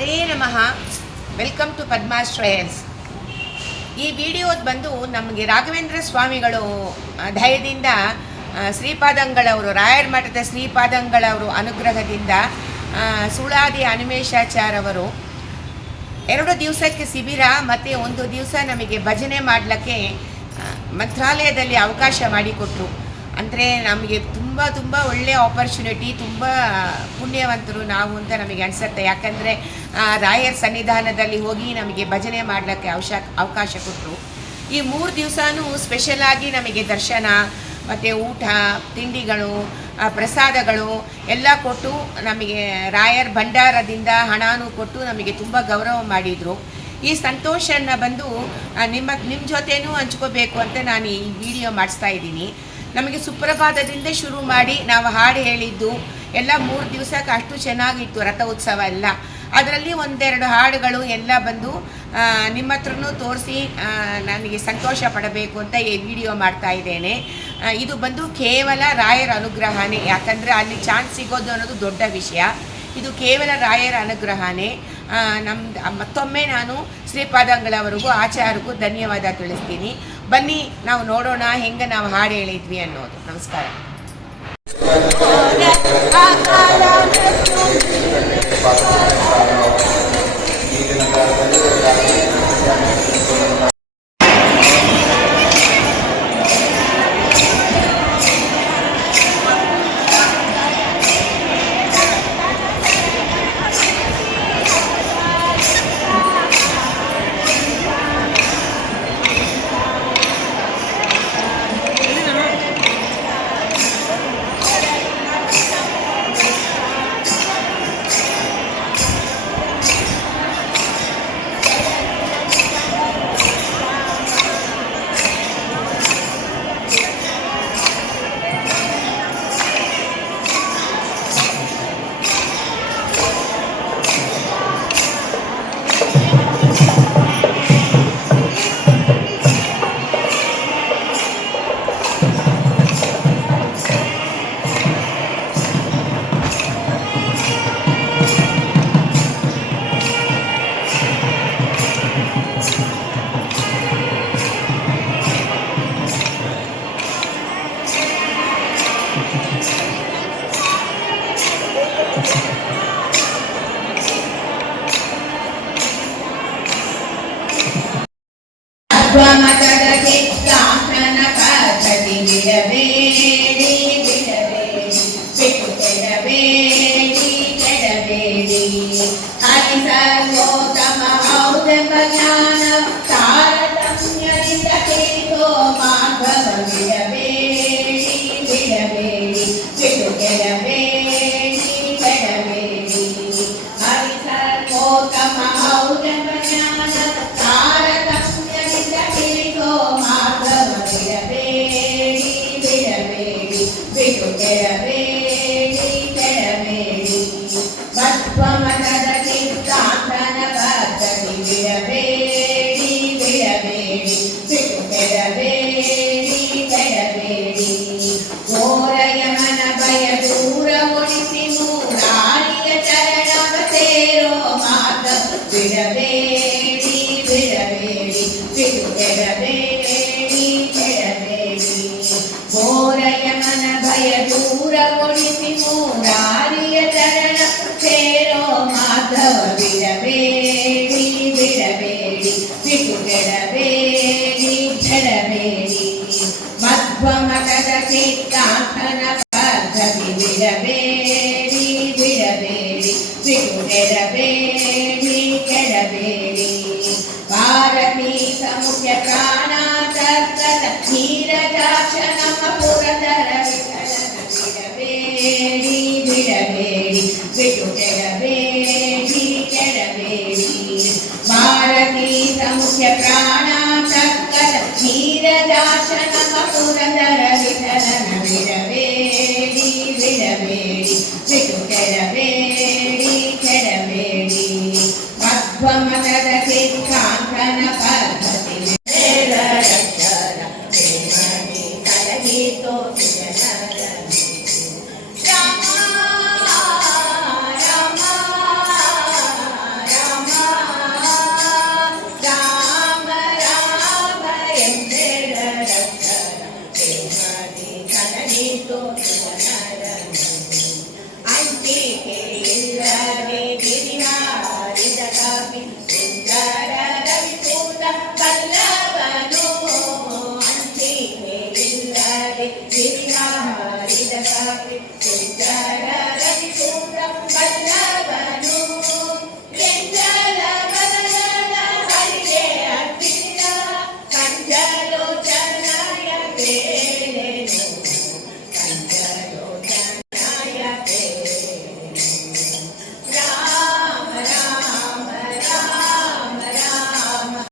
ಹರೇ ನಮಃ. Welcome to Padmashrayas. ಈ ವಿಡಿಯೋದು ಬಂದು ನಮಗೆ ರಾಘವೇಂದ್ರ ಸ್ವಾಮಿಗಳು ದಯದಿಂದ ಶ್ರೀಪಾದಂಗಳವರು ರಾಯರ ಮಠದ ಶ್ರೀಪಾದಂಗಳವರು ಅನುಗ್ರಹದಿಂದ ಸುಳಾದಿ ಹನುಮೇಶಾಚಾರ್ಯವರು 2 ದಿವಸಕ್ಕೆ ಶಿಬಿರ ಮತ್ತು 1 ದಿವಸ ನಮಗೆ ಭಜನೆ ಮಾಡಲಿಕ್ಕೆ ಮಂತ್ರಾಲಯದಲ್ಲಿ ಅವಕಾಶ ಮಾಡಿಕೊಟ್ರು. ಅಂದರೆ ನಮಗೆ ತುಂಬ ಒಳ್ಳೆಯ ಆಪರ್ಚುನಿಟಿ, ತುಂಬ ಪುಣ್ಯವಂತರು ನಾವು ಅಂತ ನಮಗೆ ಅನಿಸುತ್ತೆ. ಯಾಕಂದರೆ ರಾಯರ ಸನ್ನಿಧಾನದಲ್ಲಿ ಹೋಗಿ ನಮಗೆ ಭಜನೆ ಮಾಡಲಿಕ್ಕೆ ಅವಕಾಶ ಕೊಟ್ಟರು. ಈ 3 ದಿವಸನೂ ಸ್ಪೆಷಲಾಗಿ ನಮಗೆ ದರ್ಶನ ಮತ್ತು ಊಟ ತಿಂಡಿಗಳು ಪ್ರಸಾದಗಳು ಎಲ್ಲ ಕೊಟ್ಟು ನಮಗೆ ರಾಯರ ಭಂಡಾರದಿಂದ ಹಣನೂ ಕೊಟ್ಟು ನಮಗೆ ತುಂಬ ಗೌರವ ಮಾಡಿದರು. ಈ ಸಂತೋಷನ ಬಂದು ನಿಮ್ಮ ಜೊತೆನೂ ಹಂಚ್ಕೋಬೇಕು ಅಂತ ನಾನು ಈ ವಿಡಿಯೋ ಮಾಡಿಸ್ತಾ ಇದ್ದೀನಿ. ನಮಗೆ ಸುಪ್ರಭಾತದಿಂದ ಶುರು ಮಾಡಿ ನಾವು ಹಾಡು ಹೇಳಿದ್ದು ಎಲ್ಲ 3 ದಿವಸಕ್ಕೆ ಅಷ್ಟು ಚೆನ್ನಾಗಿತ್ತು. ರಥ ಉತ್ಸವ ಎಲ್ಲ ಅದರಲ್ಲಿ 1-2 ಹಾಡುಗಳು ಎಲ್ಲ ಬಂದು ನಿಮ್ಮ ಹತ್ರನೂ ತೋರಿಸಿ ನನಗೆ ಸಂತೋಷ ಪಡಬೇಕು ಅಂತ ಈ ವಿಡಿಯೋ ಮಾಡ್ತಾ ಇದ್ದೇನೆ. ಇದು ಬಂದು ಕೇವಲ ರಾಯರ ಅನುಗ್ರಹನೇ. ಯಾಕಂದರೆ ಅಲ್ಲಿ ಚಾನ್ಸ್ ಸಿಗೋದು ಅನ್ನೋದು ದೊಡ್ಡ ವಿಷಯ. ಇದು ಕೇವಲ ರಾಯರ ಅನುಗ್ರಹನೇ. ಮತ್ತೊಮ್ಮೆ ನಾನು ಶ್ರೀಪಾದಂಗಳವರಿಗೂ ಆಚಾರ್ಯರಿಗೂ ಧನ್ಯವಾದ ತಿಳಿಸ್ತೀನಿ. ಬನ್ನಿ ನಾವು ನೋಡೋಣ ಹೆಂಗೆ ನಾವು ಹಾಡು ಹೇಳಿದ್ವಿ ಅನ್ನೋದು. ನಮಸ್ಕಾರ. ಮತದ ಚಿತ್ತಾಂತನ ಪದ್ಧತಿ ಬಿಡಬೇಡಿ ಬಿಟ್ಟು ಕೆಡಬೇಡಿ ಹರಿ ಸರ್ವೋತ್ತಮ ಹೌದೆಂಬ ಜ್ಞಾನ ತಾರತಮ್ಯದಿಂದ ತಿಳಿಸೋ ಮಾರ್ಗವ ಬಿಡಬೇಡಿ ಬಿಟ್ಟು ಕೆಡಬೇಡಿ ಹರಿ ಸರ್ವೋತ್ತಮ ಹೌದೆಂಬ ಜ್ಞಾನ ಬಿಟ್ಟು ಕೆಡಬೇಡಿ ಮಧ್ವಮತದ ಚಿತ್ತಾಂತನ ಪದ್ಧತಿ ಬಿಡಬೇಡಿ ಬಿಟ್ಟು ಕೆಡಬೇಡಿ ಘೋರಯಮನ ಭಯ ದೂರ ಓಡಿಸಿ ಮೂರಾರಿಯ ಚರಣವ ಸೇರೋ ಮಾತ ಬಿಡಬೇಡಿ ಬಿಟ್ಟು ಕೆಡಬೇಡಿ ಘೋರಯಮನ ಭಯ ದೂರ ಓಡಿಸಿ ಮೂರಾರಿಯ ಚರಣ ಸೇರೋ ಮಾಧವ ಬಿಡಬೇಡಿ ಬಿಟ್ಟು ಕೆಡಬೇಡಿ ಮಧ್ವಮತದ ಚಿತ್ತಾಂತನ ಪದ್ಧತಿ ಬಿಡಬೇಡಿ ಬಿಟ್ಟು ಕೆಡಬೇಡಿ ಭಾರತೀ ಸಮುಖ್ಯ ಪ್ರಾಣ ತತ್ವದ ನೀರಜಾಕ್ಷ ನಮ್ಮ ಪುರದರ ವಿಠಲನ ಬಿಡಬೇಡಿ ಬಿಟ್ಟು ಕೆಡಬೇಡಿ ಭಾರತೀ ಸಮುಖ್ಯ ಪ್ರಾಣ ತತ್ವದ ನೀರಜಾಕ್ಷ ನಮ್ಮ ಪುರದರ ವಿಠಲನ ಬಿಡಬೇಡಿ ಬಿಟ್ಟು ಕೆಡಬೇಡಿ ಮಧ್ವಮತದ ಚಿತ್ತ